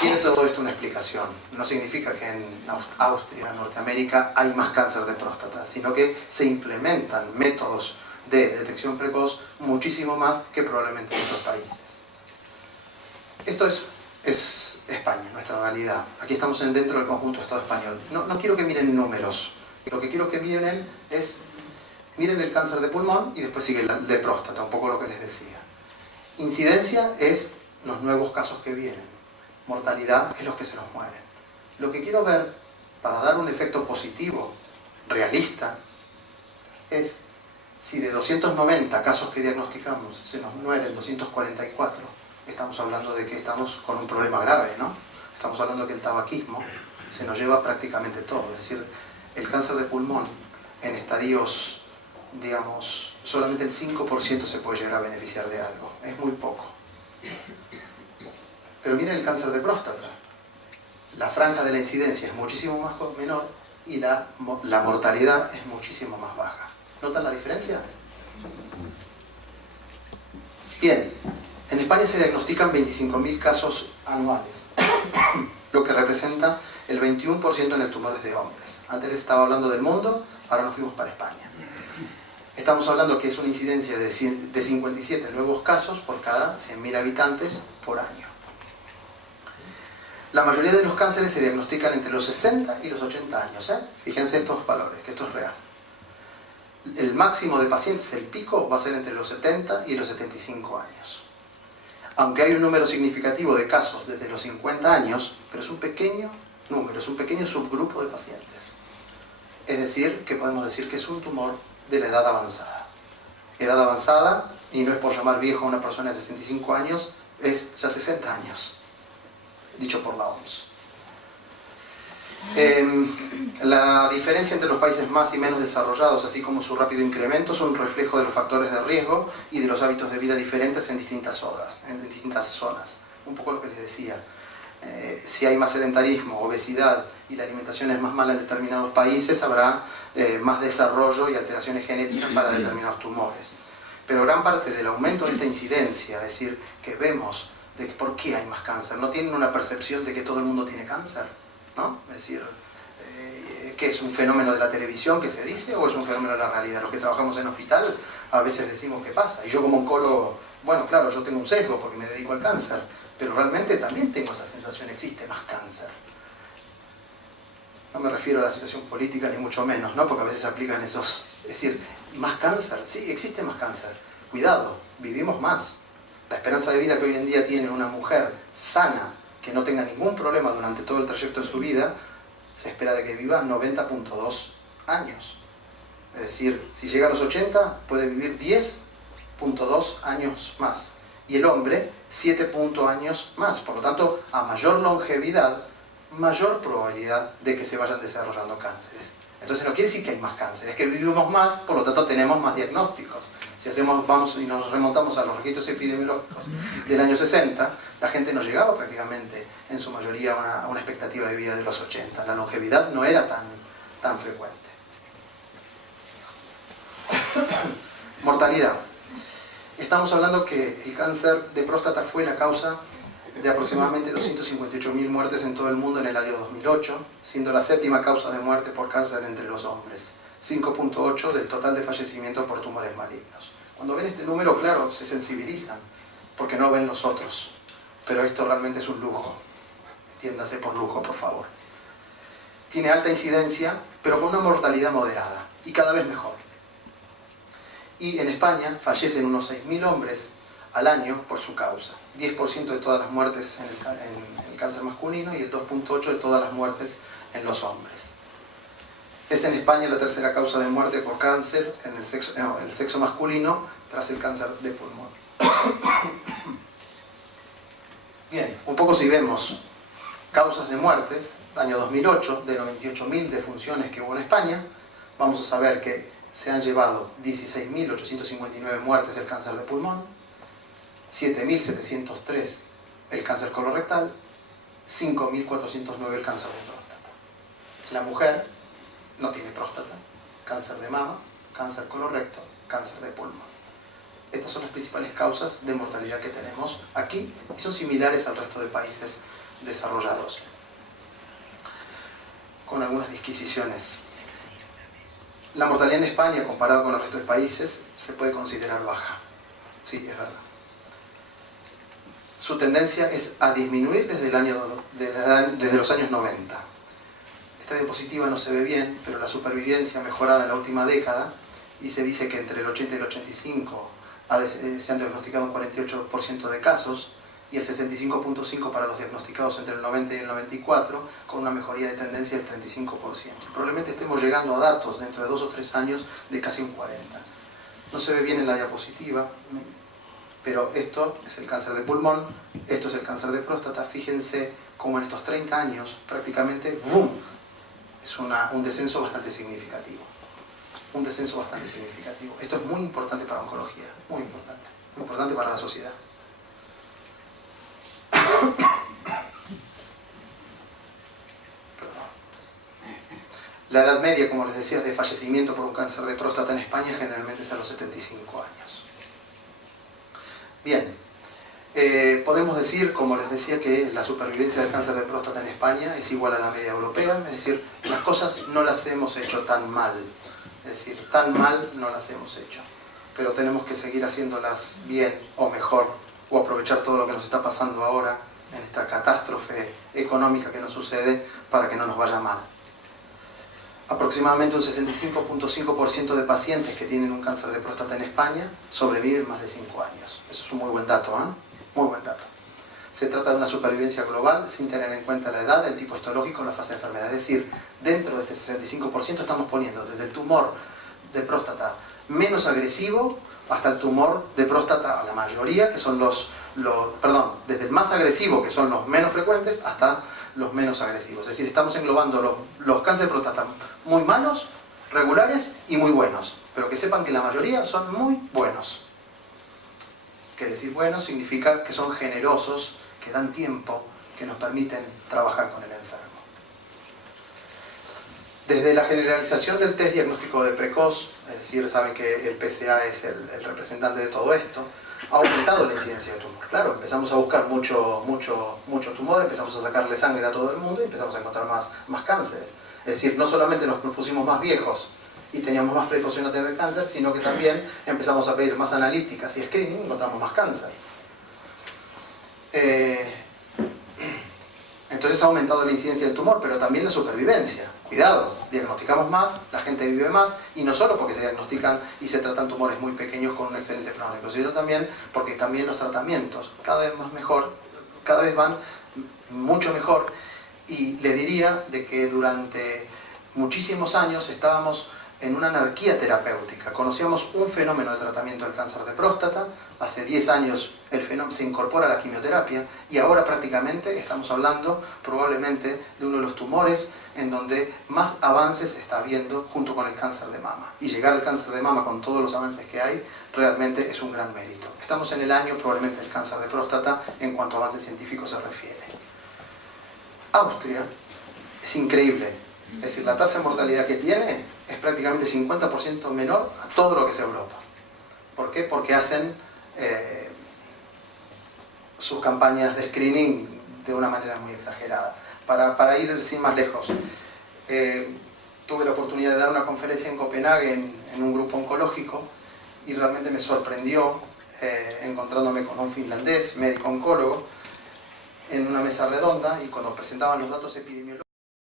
Tiene todo esto una explicación. No significa que en Austria, Norteamérica, hay más cáncer de próstata, sino que se implementan métodos de detección precoz muchísimo más que probablemente en otros países. Esto es España, nuestra realidad. Aquí estamos dentro del conjunto Estado español. No quiero que miren números. Lo que quiero que miren es, miren el cáncer de pulmón y después sigue el de próstata, un poco lo que les decía. Incidencia es los nuevos casos que vienen. Mortalidad es los que se nos mueren. Lo que quiero ver, para dar un efecto positivo, realista, es si de 290 casos que diagnosticamos se nos mueren 244, estamos hablando de que estamos con un problema grave, ¿no? Estamos hablando de que el tabaquismo se nos lleva prácticamente todo. Es decir, el cáncer de pulmón en estadios, digamos, solamente el 5% se puede llegar a beneficiar de algo. Es muy poco. Pero miren el cáncer de próstata. La franja de la incidencia es muchísimo más menor y la mortalidad es muchísimo más baja. ¿Notan la diferencia? Bien, en España se diagnostican 25.000 casos anuales, lo que representa el 21% en el tumores de hombres. Antes les estaba hablando del mundo, ahora nos fuimos para España. Estamos hablando que es una incidencia de 57 nuevos casos por cada 100.000 habitantes por año. La mayoría de los cánceres se diagnostican entre los 60 y los 80 años. Fíjense estos valores, que esto es real. El máximo de pacientes, el pico, va a ser entre los 70 y los 75 años. Aunque hay un número significativo de casos desde los 50 años, pero es un pequeño número, es un pequeño subgrupo de pacientes. Es decir, que podemos decir que es un tumor de la edad avanzada. Edad avanzada, y no es por llamar viejo a una persona de 65 años, es ya 60 años. Dicho por la OMS. La diferencia entre los países más y menos desarrollados, así como su rápido incremento, son un reflejo de los factores de riesgo y de los hábitos de vida diferentes en distintas zonas. Un poco lo que les decía. Si hay más sedentarismo, obesidad y la alimentación es más mala en determinados países, habrá más desarrollo y alteraciones genéticas para determinados tumores. Pero gran parte del aumento de esta incidencia, es decir, que vemos de que por qué hay más cáncer. No tienen una percepción de que todo el mundo tiene cáncer, ¿no? Es decir, ¿qué es un fenómeno de la televisión que se dice o es un fenómeno de la realidad? Los que trabajamos en hospital a veces decimos qué pasa. Y yo como oncólogo, bueno, claro, yo tengo un sesgo porque me dedico al cáncer, pero realmente también tengo esa sensación, existe más cáncer. No me refiero a la situación política ni mucho menos, ¿no? Porque a veces se aplican esos... Es decir, ¿más cáncer? Sí, existe más cáncer. Cuidado, vivimos más. La esperanza de vida que hoy en día tiene una mujer sana, que no tenga ningún problema durante todo el trayecto de su vida, se espera de que viva 90.2 años. Es decir, si llega a los 80, puede vivir 10.2 años más. Y el hombre, 7 años más. Por lo tanto, a mayor longevidad, mayor probabilidad de que se vayan desarrollando cánceres. Entonces no quiere decir que hay más cáncer, es que vivimos más, por lo tanto tenemos más diagnósticos. Si vamos y nos remontamos a los registros epidemiológicos del año 60, la gente no llegaba prácticamente, en su mayoría, a una expectativa de vida de los 80. La longevidad no era tan frecuente. Mortalidad. Estamos hablando que el cáncer de próstata fue la causa de aproximadamente 258.000 muertes en todo el mundo en el año 2008, siendo la séptima causa de muerte por cáncer entre los hombres. 5.8 del total de fallecimientos por tumores malignos. Cuando ven este número, claro, se sensibilizan, porque no ven los otros. Pero esto realmente es un lujo. Entiéndase por lujo, por favor. Tiene alta incidencia, pero con una mortalidad moderada, y cada vez mejor. Y en España fallecen unos 6.000 hombres al año por su causa. 10% de todas las muertes en el cáncer masculino y el 2.8% de todas las muertes en los hombres. Es en España la tercera causa de muerte por cáncer en el sexo masculino tras el cáncer de pulmón. Bien, un poco si vemos causas de muertes, año 2008, de 98.000 defunciones que hubo en España, vamos a saber que se han llevado 16.859 muertes el cáncer de pulmón, 7.703 el cáncer colorectal, 5.409 el cáncer de próstata. La mujer no tiene próstata, cáncer de mama, cáncer colorecto, cáncer de pulmón. Estas son las principales causas de mortalidad que tenemos aquí y son similares al resto de países desarrollados, con algunas disquisiciones. La mortalidad en España, comparada con el resto de países, se puede considerar baja. Sí, es verdad. Su tendencia es a disminuir desde los años 90. Esta diapositiva no se ve bien, pero la supervivencia ha mejorado en la última década y se dice que entre el 80 y el 85 se han diagnosticado un 48% de casos y el 65.5% para los diagnosticados entre el 90 y el 94, con una mejoría de tendencia del 35%. Probablemente estemos llegando a datos dentro de 2 o 3 años de casi un 40%. No se ve bien en la diapositiva, pero esto es el cáncer de pulmón, esto es el cáncer de próstata. Fíjense cómo en estos 30 años prácticamente ¡boom!, es un descenso bastante significativo. Un descenso bastante significativo. Esto es muy importante para oncología, muy importante para la sociedad. La edad media, como les decía, de fallecimiento por un cáncer de próstata en España generalmente es a los 75 años. Bien, podemos decir, como les decía, que la supervivencia del cáncer de próstata en España es igual a la media europea, es decir, las cosas no las hemos hecho tan mal, es decir, tan mal no las hemos hecho, pero tenemos que seguir haciéndolas bien o mejor, o aprovechar todo lo que nos está pasando ahora en esta catástrofe económica que nos sucede para que no nos vaya mal. Aproximadamente un 65.5% de pacientes que tienen un cáncer de próstata en España sobreviven más de 5 años. Eso es un muy buen dato, ¿eh? Muy buen dato. Se trata de una supervivencia global sin tener en cuenta la edad, el tipo histológico, la fase de enfermedad. Es decir, dentro de este 65% estamos poniendo desde el tumor de próstata menos agresivo hasta el tumor de próstata, la mayoría, que son desde el más agresivo, que son los menos frecuentes, hasta los menos agresivos. Es decir, estamos englobando los cánceres de próstata muy malos, regulares y muy buenos. Pero que sepan que la mayoría son muy buenos. Que decir bueno significa que son generosos, que dan tiempo, que nos permiten trabajar con el enfermo. Desde la generalización del test diagnóstico de precoz, es decir, saben que el PSA es el representante de todo esto, ha aumentado la incidencia de tumor. Claro, empezamos a buscar mucho tumor, empezamos a sacarle sangre a todo el mundo y empezamos a encontrar más cánceres. Es decir, no solamente nos pusimos más viejos y teníamos más predisposición a tener cáncer, sino que también empezamos a pedir más analíticas y screening y encontramos más cáncer. Entonces ha aumentado la incidencia del tumor, pero también la supervivencia. Cuidado, diagnosticamos más, la gente vive más, y no solo porque se diagnostican y se tratan tumores muy pequeños con un excelente pronóstico, sino también porque también los tratamientos cada vez van mucho mejor, y le diría de que durante muchísimos años estábamos en una anarquía terapéutica. Conocíamos un fenómeno de tratamiento del cáncer de próstata, hace 10 años el fenómeno se incorpora a la quimioterapia y ahora prácticamente estamos hablando probablemente de uno de los tumores en donde más avances se está habiendo junto con el cáncer de mama. Y llegar al cáncer de mama con todos los avances que hay realmente es un gran mérito. Estamos en el año probablemente del cáncer de próstata en cuanto a avances científicos se refiere. Austria es increíble, es decir, la tasa de mortalidad que tiene es prácticamente 50% menor a todo lo que es Europa. ¿Por qué? Porque hacen sus campañas de screening de una manera muy exagerada. Para ir sin más lejos, tuve la oportunidad de dar una conferencia en Copenhague en un grupo oncológico y realmente me sorprendió encontrándome con un finlandés, médico oncólogo, en una mesa redonda, y cuando presentaban los datos epidemiológicos